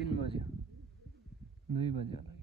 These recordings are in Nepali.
3 बज्यो 2 बज्यो होला।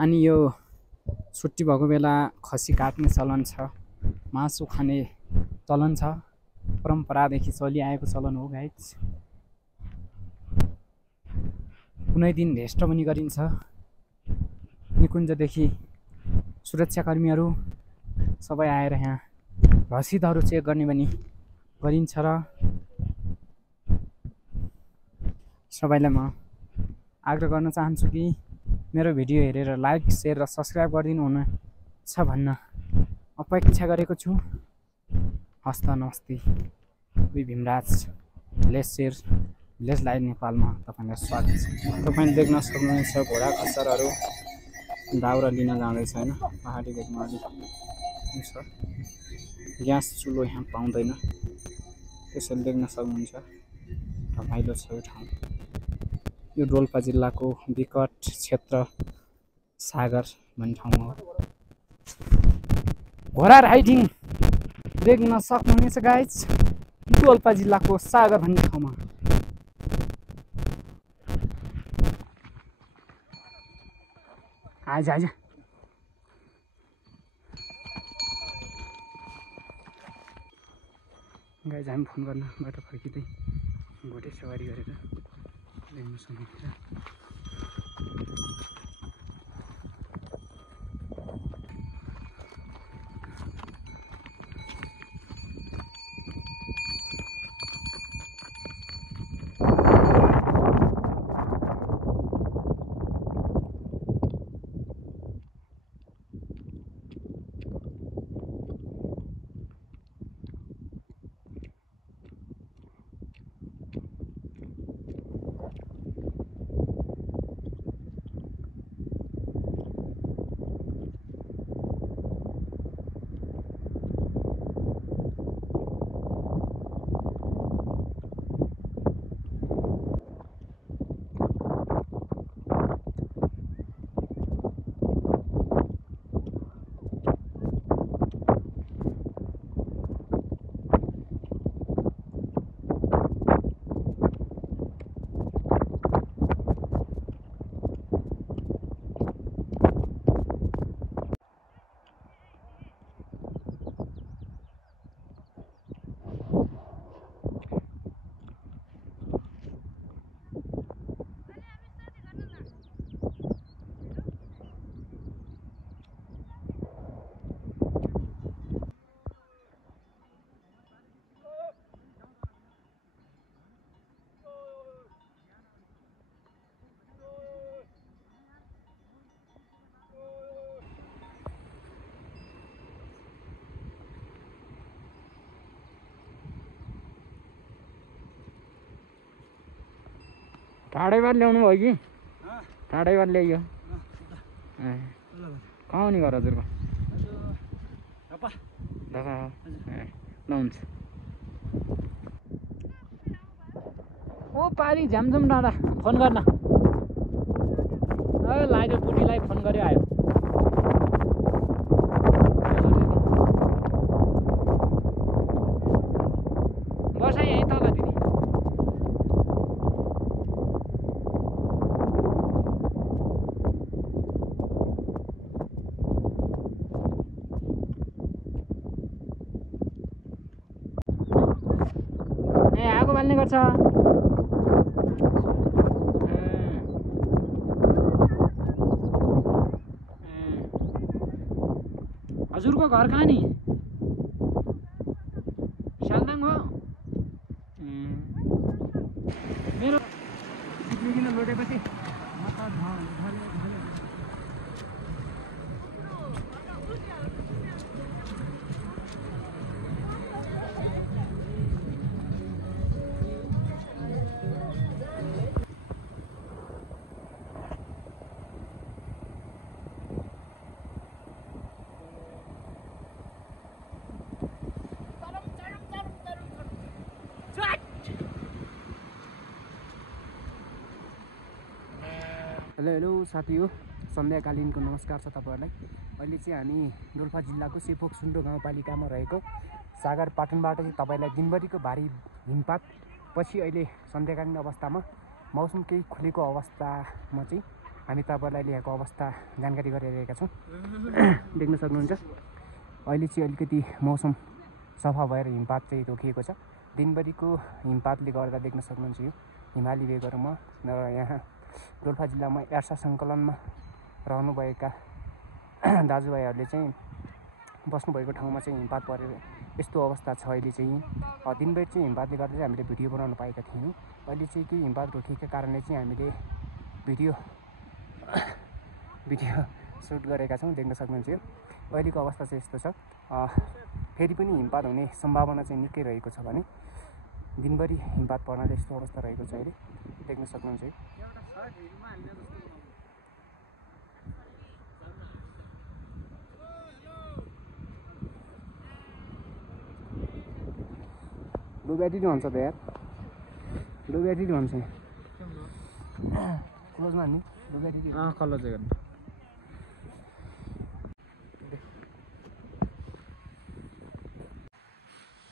अनि यो छुट्टी भएको बेला खसी काट्ने चलन छ, मासु खाने चलन छ, परम्परादेखि चलिआएको चलन हो गाइज। कुनै दिन भेस्ट पनि गरिन्छ। निकुञ्जदेखि सुरक्षाकर्मीहरू सबै आएर यहाँ रसिदहरू चेक गर्ने पनि गरिन्छ र सबैलाई म आग्रह गर्न चाहन्छु कि मेरो भिडियो हेरेर लाइक शेयर र सब्सक्राइब गरिदिनु हुनेछ भन्न अपेक्षा गरेको छु। हस्त नमस्ते। Bhimraj village share village live नेपालमा तपाईँलाई स्वागत छ। तपाईँले देख्न सक्नुहुन्छ घोडा खच्चरहरू दाउरा लिन जाँदैछ होइन। पहाडी भेगमा अलिक छ, ग्यास चुलो यहाँ पाउँदैन, त्यसैले देख्न सक्नुहुन्छ रमाइलो छ यो ठाउँ। यो डोल्पा जिल्लाको विकट क्षेत्र सागर भन्ने ठाउँ हो। घोडा राइडिङ देख्न सक्नुहुनेछ गाइज डोल्पा जिल्लाको सागर भन्ने ठाउँमा। आइज आइज गाइज हामी फोन गर्न बाटो फर्किँदै घोडे सवारी गरेर देख्न सक्नुहुन्छ। टाढैबाट ल्याउनु भयो कि टाढैबाट ल्याइयो। कहाँ आउने घर हजुरको? ढाका हो। ल हुन्छ। ओ पारी झ्यामझुम डाँडा फोन गर्न लाग्यो, बुढीलाई फोन गऱ्यो आयो। पाल्ने गर्छ। हजुरको घर कहाँ नि? स्यालदाङ हो? मेरो सिक्किम लोटेपछि म त हेलो हेलो साथी हो, सन्ध्याकालीनको नमस्कार छ तपाईँहरूलाई। अहिले चाहिँ हामी डोल्पा जिल्लाको सेफोक्सुन्डो गाउँपालिकामा रहेको सागरपाटनबाट चाहिँ तपाईँलाई दिनभरिको भारी हिमपात पछि अहिले सन्ध्याकालीन अवस्थामा मौसम केही खुलेको अवस्थामा चाहिँ हामी तपाईँलाई ल्याएको अवस्था जानकारी गरिरहेका छौँ। देख्न सक्नुहुन्छ अहिले चाहिँ अलिकति मौसम सफा भएर हिमपात चाहिँ रोकिएको छ। दिनभरिको हिमपातले गर्दा देख्न सक्नुहुन्छ यो हिमाली वेगहरूमा र यहाँ डोल्पा जिल्लामा यार्सा सङ्कलनमा रहनुभएका दाजुभाइहरूले चाहिँ बस्नुभएको ठाउँमा चाहिँ हिमपात परेर यस्तो अवस्था छ। अहिले चाहिँ दिनभरि चाहिँ हिमपातले गर्दा चाहिँ हामीले भिडियो बनाउन पाएका थियौँ। अहिले चाहिँ के हिमपात रोकिएका कारणले चाहिँ हामीले भिडियो सुट गरेका छौँ। देख्न सक्नुहुन्छ यो अहिलेको अवस्था चाहिँ यस्तो छ। फेरि पनि हिमपात हुने सम्भावना चाहिँ निकै रहेको छ भने दिनभरि हिमपात पर्नाले यस्तो अवस्था रहेको छ। अहिले देख्न सक्नुहुन्छ यो लो ब्याट्री भन्छ त यार, लो ब्याट्री भन्छ क्लोजमा हान्ने लो ब्याट्री क्लोज गर्नु।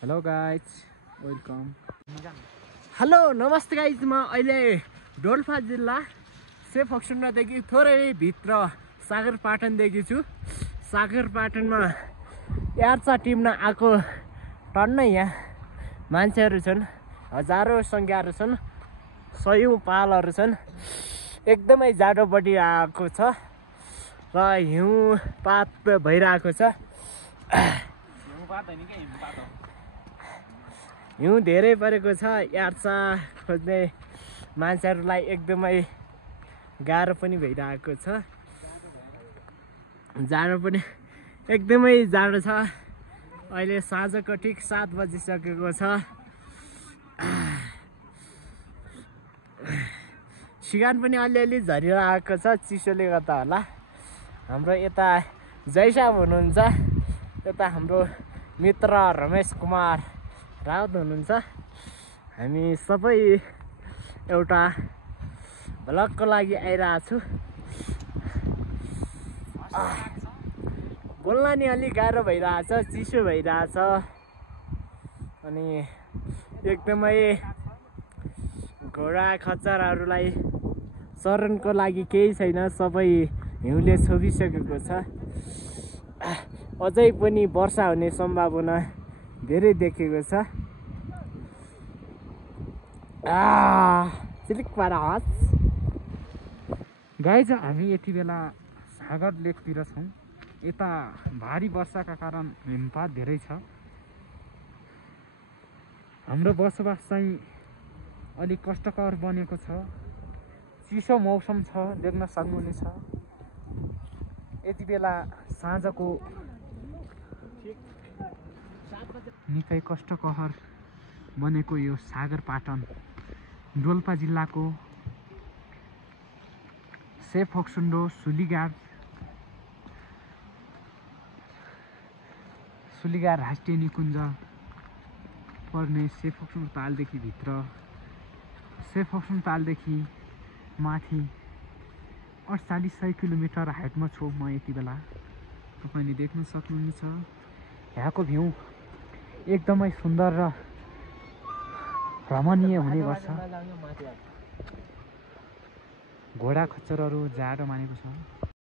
Hello guys, welcome. हेलो नमस्ते गाइज, म अहिले डोल्पा जिल्ला सेफोक्सुन्डोदेखि थोरै भित्र सागरपाटनदेखि छु। सागरपाटनमा यार्सा टिम्न आएको टन्नै यहाँ मान्छेहरू छन्, हजारौँ सङ्ख्याहरू छन्, सयौँ पालहरू छन्। एकदमै जाडो बढिरहेको छ र हिउँपात भइरहेको छ। हिउँ धेरै परेको छ। यार्सा खोज्ने मान्छेहरूलाई एकदमै गाह्रो पनि भइरहेको छ। जाडो पनि एकदमै जाडो छ। अहिले साँझको ठिक 7 बजिसकेको छ। सिगान पनि अलिअलि झरिरहेको छ, चिसोले गर्दा होला। हाम्रो यता जयसाब हुनुहुन्छ, यता हाम्रो मित्र रमेश कुमार राउत हुनुहुन्छ। हामी सबै एउटा भ्लगको लागि आइरहेको छु। बोल्न नि अलिक गाह्रो भइरहेछ, चिसो भइरहेछ अनि एकदमै घोडा खच्चरहरूलाई चरनको लागि केही छैन, सबै हिउँले छोपिसकेको छ। अझै पनि वर्षा हुने सम्भावना धेरै देखेको छ। चिलिक पारा हस् गाइज, हामी यति बेला सागर लेकतिर छौँ। यता भारी वर्षाका कारण हिमपात धेरै छ। हाम्रो बसोबास चाहिँ अलिक कष्टकर बनेको छ। चिसो मौसम छ, देख्न सक्नुहुनेछ। यति बेला साँझको निकै कष्टकर बनेको यो सागरपाटन डोल्पा जिल्लाको सेफोक्सुन्डो सुलीगार राष्ट्रिय निकुञ्ज पर्ने सेफोक्सुन्डो तालदेखि भित्र, सेफोक्सुन्डो तालदेखि माथि 4800 किलोमिटर हाइटमा छु म यति बेला। तपाईँले देख्न सक्नुहुन्छ यहाँको भ्यू एकदमै सुन्दर र रमणीय हुने गर्छ। घोडा खच्चरहरू जाडो मानेको छ।